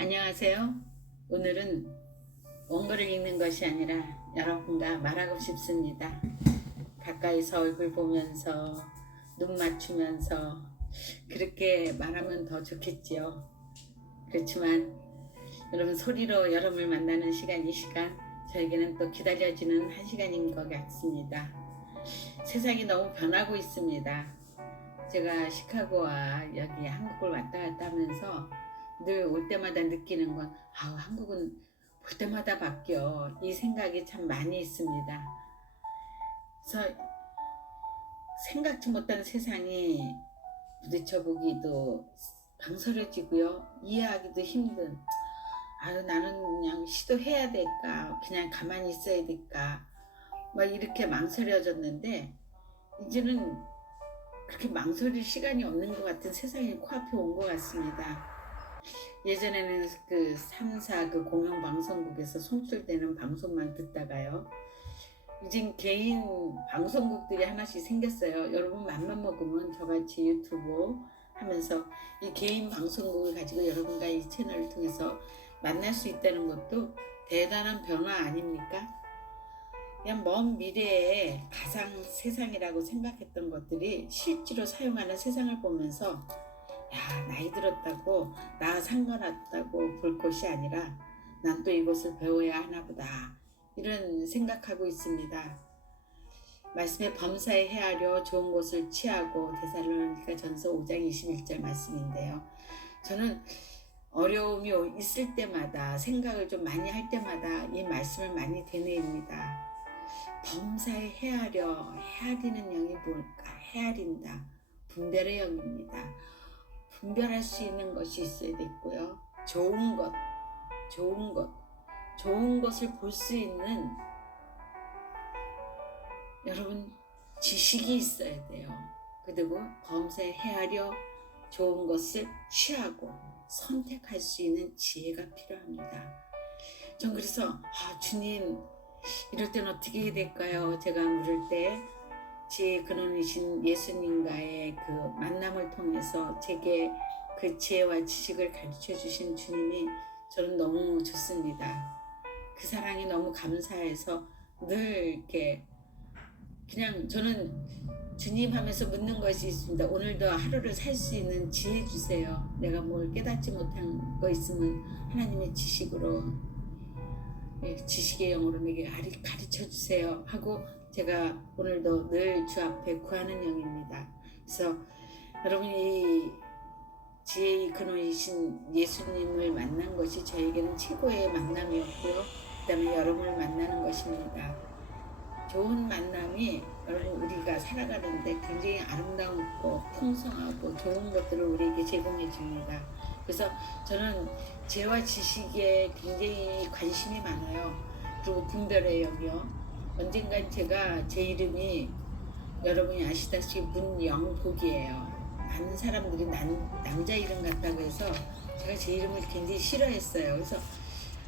안녕하세요. 오늘은 원고를 읽는 것이 아니라 여러분과 말하고 싶습니다. 가까이서 얼굴 보면서 눈 맞추면서 그렇게 말하면 더 좋겠지요. 그렇지만 여러분 소리로 여러분을 만나는 시간, 이 시간 저에게는 또 기다려지는 한 시간인 것 같습니다. 세상이 너무 변하고 있습니다. 제가 시카고와 여기 한국을 왔다 갔다 하면서 늘 올 때마다 느끼는 건 한국은 볼 때마다 바뀌어, 이 생각이 참 많이 있습니다. 그래서 생각지 못한 세상이 부딪혀보기도 망설여지고요, 이해하기도 힘든, 나는 그냥 시도해야 될까, 그냥 가만히 있어야 될까, 막 이렇게 망설여졌는데 이제는 그렇게 망설일 시간이 없는 것 같은 세상이 코앞에 온 것 같습니다. 예전에는 그 3사 그 공영방송국에서 송출되는 방송만 듣다가요, 이젠 개인 방송국들이 하나씩 생겼어요. 여러분 맘만 먹으면 저같이 유튜브 하면서 이 개인 방송국을 가지고 여러분과 이 채널을 통해서 만날 수 있다는 것도 대단한 변화 아닙니까? 그냥 먼 미래에 가상 세상이라고 생각했던 것들이 실제로 사용하는 세상을 보면서 나이 들었다고 나 상관없다고 볼 것이 아니라 난 또 이것을 배워야 하나 보다, 이런 생각하고 있습니다. 말씀에 범사에 헤아려 좋은 것을 취하고, 데살로니가 전서 5장 21절 말씀인데요. 저는 어려움이 있을 때마다, 생각을 좀 많이 할 때마다 이 말씀을 많이 되뇌입니다. 범사에 헤아리는 영이 뭘까? 헤아린다, 분별의 영입니다. 분별할 수 있는 것이 있어야 됐고요, 좋은 것을 볼 수 있는 여러분 지식이 있어야 돼요. 그리고 범사에 헤아려 좋은 것을 취하고 선택할 수 있는 지혜가 필요합니다. 전 그래서 주님, 이럴 땐 어떻게 해야 될까요? 제가 물을 때 지혜의 근원이신 예수님과의 그 만남을 통해서 제게 그 지혜와 지식을 가르쳐 주신 주님이 저는 너무 좋습니다. 그 사랑이 너무 감사해서 늘 이렇게 그냥 저는 주님 하면서 묻는 것이 있습니다. 오늘도 하루를 살 수 있는 지혜 주세요. 내가 뭘 깨닫지 못한 거 있으면 하나님의 지식으로, 지식의 영으로 내게 가르쳐 주세요 하고 제가 오늘도 늘 주 앞에 구하는 영입니다. 그래서 여러분이 지혜의 근원이신 예수님을 만난 것이 저에게는 최고의 만남이었고요, 그 다음에 여러분을 만나는 것입니다. 좋은 만남이 여러분 우리가 살아가는데 굉장히 아름다웠고 풍성하고 좋은 것들을 우리에게 제공해 줍니다. 그래서 저는 지혜와 지식에 굉장히 관심이 많아요. 그리고 분별의 영이요. 언젠간 제가 제 이름이 여러분이 아시다시피 문영복이에요. 많은 사람들이 남자 이름 같다고 해서 제가 제 이름을 굉장히 싫어했어요. 그래서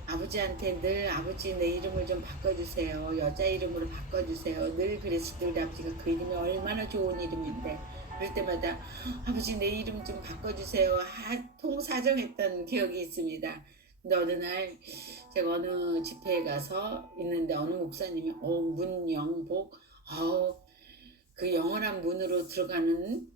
아버지한테 늘 아버지 내 이름을 좀 바꿔주세요, 여자 이름으로 바꿔주세요, 늘 그랬을 때 우리 아버지가 그 이름이 얼마나 좋은 이름인데, 그럴 때마다 아버지 내 이름 좀 바꿔주세요 통사정했던 기억이 있습니다. 근데 어느 날 제가 어느 집회에 가서 있는데 어느 목사님이 문영복, 그 영원한 문으로 들어가는,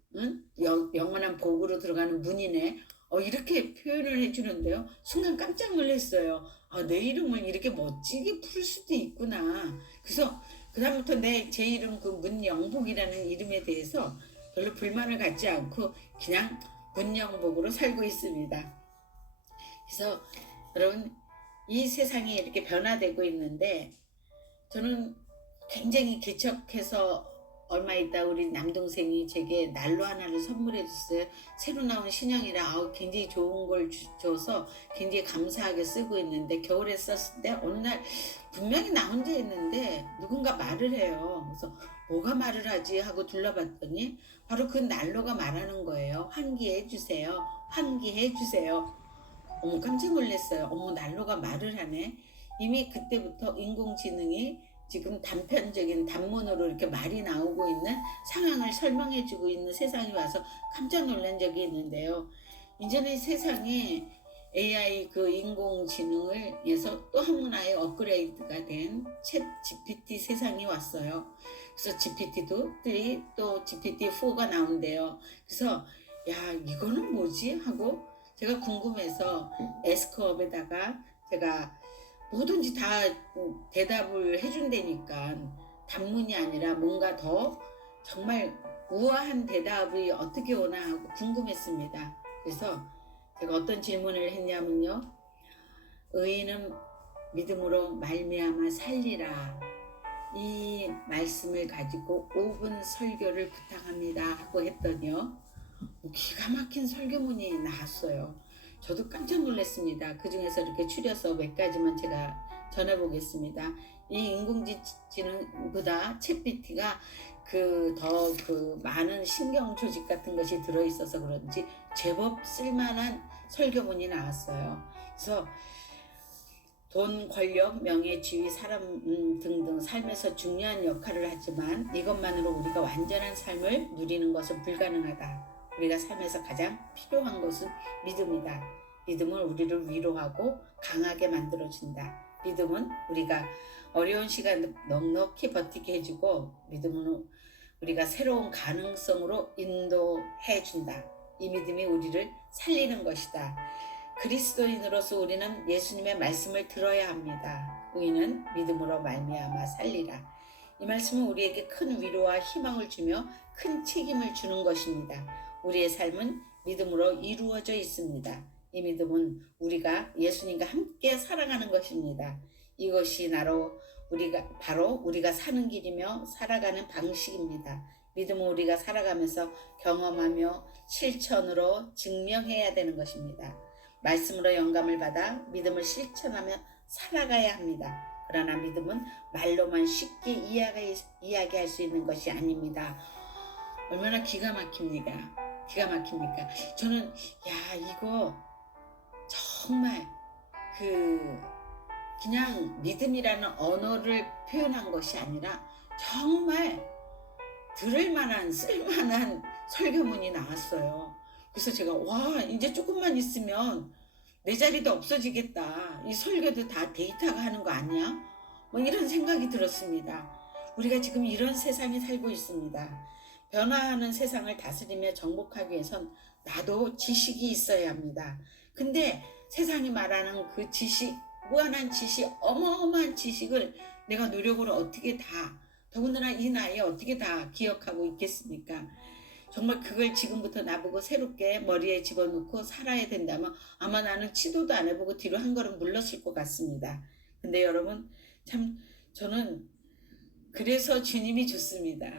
영원한 복으로 들어가는 문이네, 이렇게 표현을 해주는데요, 순간 깜짝 놀랐어요. 내 이름을 이렇게 멋지게 풀 수도 있구나. 그래서 그 다음부터 제 이름 그 문영복이라는 이름에 대해서 별로 불만을 갖지 않고 그냥 문영복으로 살고 있습니다. 그래서 여러분, 이 세상이 이렇게 변화되고 있는데 저는 굉장히 개척해서 얼마 있다 우리 남동생이 제게 난로 하나를 선물해 줬어요. 새로 나온 신형이라 굉장히 좋은 걸 줘서 굉장히 감사하게 쓰고 있는데, 겨울에 썼을 때 어느 날 분명히 나 혼자 있는데 누군가 말을 해요. 그래서 뭐가 말을 하지 하고 둘러봤더니 바로 그 난로가 말하는 거예요. 환기해 주세요, 환기해 주세요. 깜짝 놀랐어요. 난로가 말을 하네. 이미 그때부터 인공지능이 지금 단편적인 단문으로 이렇게 말이 나오고 있는 상황을 설명해주고 있는 세상이 와서 깜짝 놀란 적이 있는데요. 이제는 세상에 AI 그 인공지능을 해서 또 한 문화의 업그레이드가 된 챗 GPT 세상이 왔어요. 그래서 GPT-3 또 GPT-4가 나온대요. 그래서 야 이거는 뭐지 하고 제가 궁금해서 에스크업에다가 제가 뭐든지 다 대답을 해준다니까 단문이 아니라 뭔가 더 정말 우아한 대답이 어떻게 오나 하고 궁금했습니다. 그래서 제가 어떤 질문을 했냐면요. 의인은 믿음으로 말미암아 살리라. 이 말씀을 가지고 5분 설교를 부탁합니다 하고 했더니요. 기가 막힌 설교문이 나왔어요. 저도 깜짝 놀랐습니다. 그 중에서 이렇게 추려서 몇 가지만 제가 전해보겠습니다. 이 인공지능보다 챗GPT가 더 많은 신경 조직 같은 것이 들어있어서 그런지 제법 쓸만한 설교문이 나왔어요. 그래서 돈, 권력, 명예, 지위, 사람 등등 삶에서 중요한 역할을 하지만 이것만으로 우리가 완전한 삶을 누리는 것은 불가능하다. 우리가 삶에서 가장 필요한 것은 믿음이다. 믿음은 우리를 위로하고 강하게 만들어준다. 믿음은 우리가 어려운 시간 넉넉히 버티게 해주고 믿음은 우리가 새로운 가능성으로 인도해준다. 이 믿음이 우리를 살리는 것이다. 그리스도인으로서 우리는 예수님의 말씀을 들어야 합니다. 의인은 믿음으로 말미암아 살리라. 이 말씀은 우리에게 큰 위로와 희망을 주며 큰 책임을 주는 것입니다. 우리의 삶은 믿음으로 이루어져 있습니다. 이 믿음은 우리가 예수님과 함께 살아가는 것입니다. 이것이 바로 우리가 사는 길이며 살아가는 방식입니다. 믿음은 우리가 살아가면서 경험하며 실천으로 증명해야 되는 것입니다. 말씀으로 영감을 받아 믿음을 실천하며 살아가야 합니다. 그러나 믿음은 말로만 쉽게 이야기할 수 있는 것이 아닙니다. 얼마나 기가 막힙니까? 저는 이거 정말 그냥 믿음이라는 언어를 표현한 것이 아니라 정말 들을 만한 쓸만한 설교문이 나왔어요. 그래서 제가 이제 조금만 있으면 내 자리도 없어지겠다. 이 설교도 다 데이터가 하는 거 아니야? 이런 생각이 들었습니다. 우리가 지금 이런 세상에 살고 있습니다. 변화하는 세상을 다스리며 정복하기 위해선 나도 지식이 있어야 합니다. 근데 세상이 말하는 그 지식, 무한한 지식, 어마어마한 지식을 내가 노력으로 어떻게 더군다나 이 나이에 어떻게 다 기억하고 있겠습니까? 정말 그걸 지금부터 나보고 새롭게 머리에 집어넣고 살아야 된다면 아마 나는 치도도 안 해보고 뒤로 한 걸음 물렀을 것 같습니다. 근데 여러분 참 저는 그래서 주님이 좋습니다.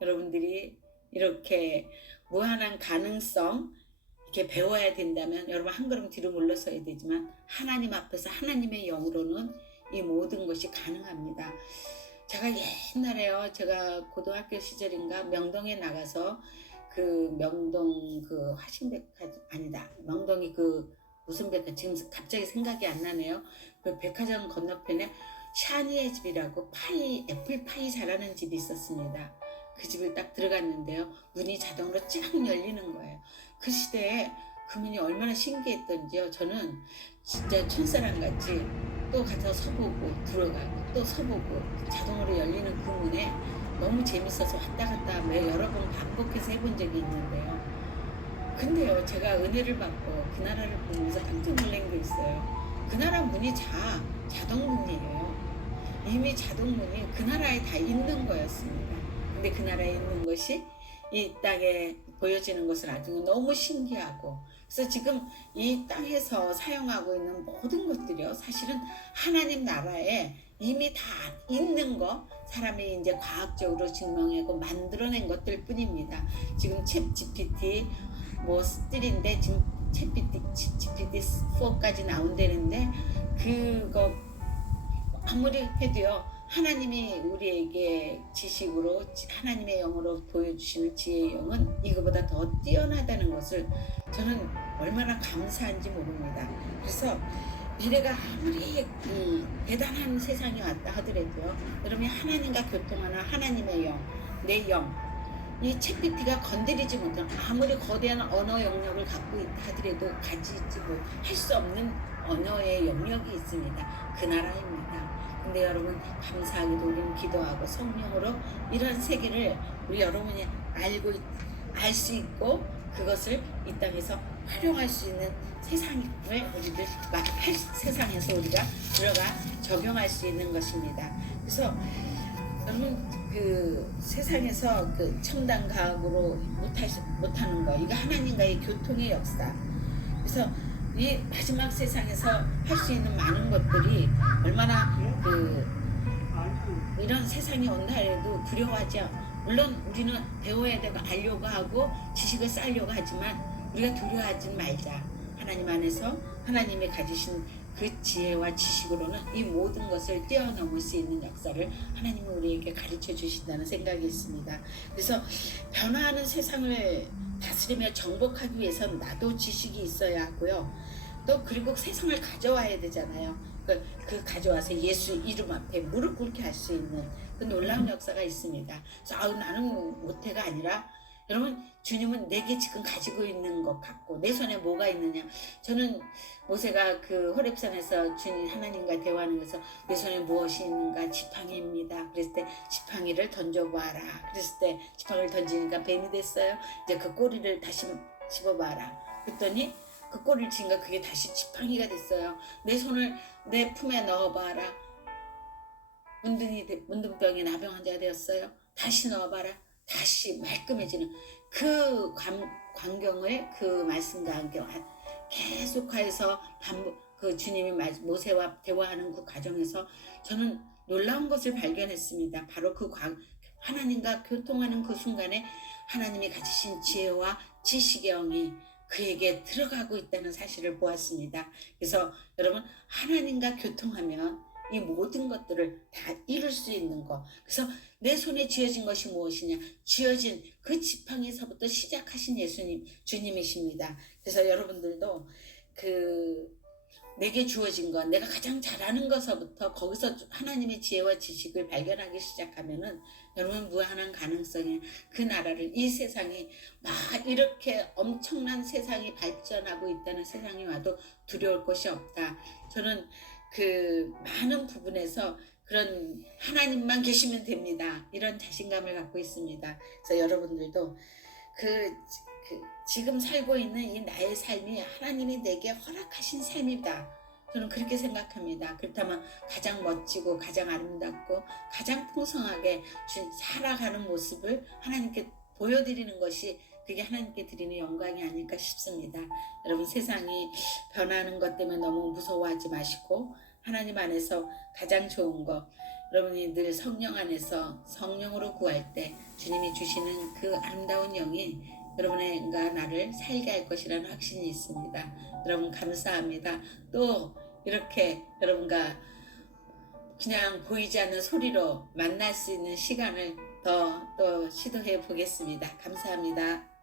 여러분들이 이렇게 무한한 가능성 이렇게 배워야 된다면 여러분 한 걸음 뒤로 물러서야 되지만 하나님 앞에서 하나님의 영으로는 이 모든 것이 가능합니다. 제가 옛날에요. 제가 고등학교 시절인가 명동에 나가서 명동 화신백화점 아니다. 명동이 무슨 백화점 지금 갑자기 생각이 안 나네요. 그 백화점 건너편에 샤니의 집이라고 애플파이 잘하는 집이 있었습니다. 그 집을 딱 들어갔는데요. 문이 자동으로 쫙 열리는 거예요. 그 시대에 그 문이 얼마나 신기했던지요. 저는 진짜 천사랑 같이 또 가서 서보고 들어가고 또 서보고 자동으로 열리는 그 문에 너무 재밌어서 왔다 갔다 여러 번 반복해서 해본 적이 있는데요. 근데요 제가 은혜를 받고 그 나라를 보면서 깜짝 놀란 게 있어요. 그 나라 문이 자동문이에요. 이미 자동문이 그 나라에 다 있는 거였습니다. 근데 그 나라에 있는 것이 이 땅에 보여지는 것을 아주 너무 신기하고 그래서 지금 이 땅에서 사용하고 있는 모든 것들이요 사실은 하나님 나라에 이미 다 있는 거 사람이 이제 과학적으로 증명하고 만들어낸 것들 뿐입니다. 지금 챗 GPT 3인데 지금 챗 GPT 4까지 나온다는데 그거 아무리 해도요 하나님이 우리에게 지식으로 하나님의 영으로 보여주시는 지혜의 영은 이거보다 더 뛰어나다는 것을 저는 얼마나 감사한지 모릅니다. 그래서 미래가 아무리 대단한 세상이 왔다 하더라도요 여러분이 하나님과 교통하는 하나님의 영, 내 영, 이 챗GPT가 건드리지 못한 아무리 거대한 언어 영역을 갖고 있다 하더라도 가지지 못할 수 없는 언어의 영역이 있습니다. 그 나라입니다. 근데 여러분 감사하게도 우리는 기도하고 성령으로 이런 세계를 우리 여러분이 알 수 있고 그것을 이 땅에서 활용할 수 있는 세상을 우리들 세상에서 우리가 들어가 적용할 수 있는 것입니다. 그래서 여러분 그 세상에서 그 첨단 과학으로 못하는 거 이거 하나님과의 교통의 역사. 그래서 이 마지막 세상에서 할 수 있는 많은 것들이 얼마나 그 이런 세상이 온다 해도 두려워하죠. 물론 우리는 배워야 되고 알려고 하고 지식을 쌓으려고 하지만 우리가 두려워하지 말자. 하나님 안에서 하나님이 가지신 그 지혜와 지식으로는 이 모든 것을 뛰어넘을 수 있는 역사를 하나님은 우리에게 가르쳐 주신다는 생각이 있습니다. 그래서 변화하는 세상을 다스리며 정복하기 위해서는 나도 지식이 있어야 하고요. 또 그리고 세상을 가져와야 되잖아요. 그 가져와서 예수 이름 앞에 무릎 꿇게 할 수 있는 그 놀라운 역사가 있습니다. 그래서 나는 못해가 아니라 여러분 주님은 내게 지금 가지고 있는 것 같고 내 손에 뭐가 있느냐. 저는 모세가 그 호렙산에서 주님 하나님과 대화하는 것에서 내 손에 무엇이 있는가 지팡이입니다. 그랬을 때 지팡이를 던져봐라. 그랬을 때 지팡이를 던지니까 뱀이 됐어요. 이제 그 꼬리를 다시 씹어봐라. 그랬더니 그 꼬리를 치니까 그게 다시 지팡이가 됐어요. 내 손을 내 품에 넣어봐라. 문둥병이 나병 환자가 되었어요. 다시 넣어봐라. 다시 말끔해지는 그 광경을 그 말씀과 함께 계속해서 그 주님이 모세와 대화하는 그 과정에서 저는 놀라운 것을 발견했습니다. 바로 그 하나님과 교통하는 그 순간에 하나님이 가지신 지혜와 지식의 영이 그에게 들어가고 있다는 사실을 보았습니다. 그래서 여러분 하나님과 교통하면 이 모든 것들을 다 이룰 수 있는 거. 그래서 내 손에 쥐어진 것이 무엇이냐? 쥐어진 그 지팡이에서부터 시작하신 주님이십니다. 그래서 여러분들도 내게 주어진 것, 내가 가장 잘하는 것서부터 거기서 하나님의 지혜와 지식을 발견하기 시작하면은 여러분 무한한 가능성이 그 나라를 이 세상이 막 이렇게 엄청난 세상이 발전하고 있다는 세상이 와도 두려울 것이 없다. 저는 그 많은 부분에서 그런 하나님만 계시면 됩니다. 이런 자신감을 갖고 있습니다. 그래서 여러분들도 지금 살고 있는 이 나의 삶이 하나님이 내게 허락하신 삶이다. 저는 그렇게 생각합니다. 그렇다면 가장 멋지고 가장 아름답고 가장 풍성하게 살아가는 모습을 하나님께 보여드리는 것이 그게 하나님께 드리는 영광이 아닐까 싶습니다. 여러분 세상이 변하는 것 때문에 너무 무서워하지 마시고 하나님 안에서 가장 좋은 거 여러분이 늘 성령 안에서 성령으로 구할 때 주님이 주시는 그 아름다운 영이 여러분과 나를 살게 할 것이라는 확신이 있습니다. 여러분 감사합니다. 또 이렇게 여러분과 그냥 보이지 않는 소리로 만날 수 있는 시간을 또 시도해 보겠습니다. 감사합니다.